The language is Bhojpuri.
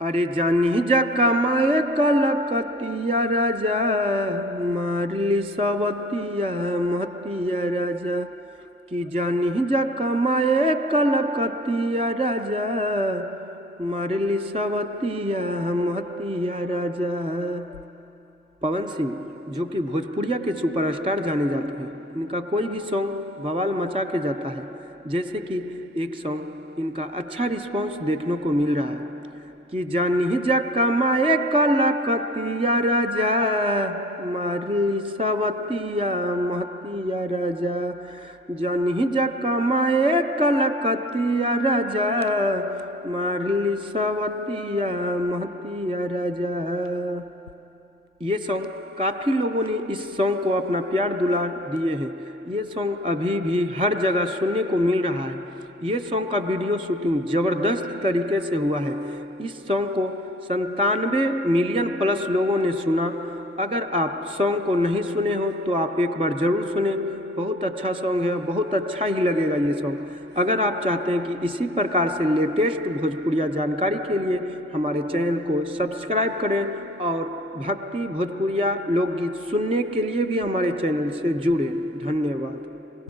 अरे जानी जा कमाए कलकतिया राजा, मारली सवतिया महतिया राजा। कि जानी जा कमाए कलकतिया राजा, मारली सवतिया महतिया राजा। पवन सिंह जो कि भोजपुरिया के सुपरस्टार जाने जाते हैं, इनका कोई भी सॉन्ग बवाल मचा के जाता है। जैसे कि एक सॉन्ग इनका अच्छा रिस्पांस देखने को मिल रहा है कि जानी जा कमाए कलकतिया राजा, मारली सवतिया महतिया राजा। जानी जा कमाए कलकतिया राजा, मारली सवतिया महतिया राजा। ये सॉन्ग काफ़ी लोगों ने इस सॉन्ग को अपना प्यार दुलार दिए हैं। ये सॉन्ग अभी भी हर जगह सुनने को मिल रहा है। ये सॉन्ग का वीडियो शूटिंग ज़बरदस्त तरीके से हुआ है। इस सॉन्ग को 97 मिलियन प्लस लोगों ने सुना। अगर आप सॉन्ग को नहीं सुने हो तो आप एक बार ज़रूर सुने। बहुत अच्छा सॉन्ग है, बहुत अच्छा ही लगेगा ये सॉन्ग। अगर आप चाहते हैं कि इसी प्रकार से लेटेस्ट भोजपुरिया जानकारी के लिए हमारे चैनल को सब्सक्राइब करें और भक्ति भोजपुरिया लोकगीत सुनने के लिए भी हमारे चैनल से जुड़ें। धन्यवाद।